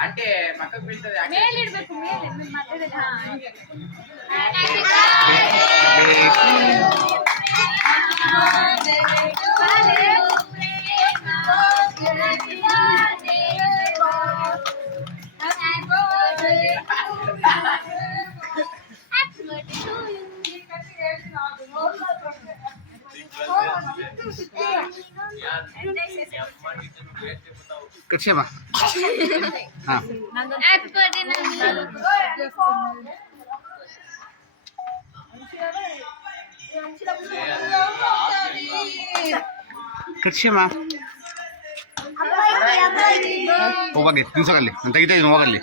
అంటే మక్కకు ಬೀಳ್ತದೆ ಮೇಲೆ ಇಡಬೇಕು ಮೇಲೆ ಮಧ್ಯದಲ್ಲಿ ಕಟ್ಸಮ್ಮ ಹಾಂ ಕಟ್ಸಮ್ಮ ಹೋಗಲಿ ದಿವಸದಲ್ಲಿ ನಾನು ತೆಗಿತಾ ಇದ್ದೀನಿ ಹೋಗಲ್ಲಿ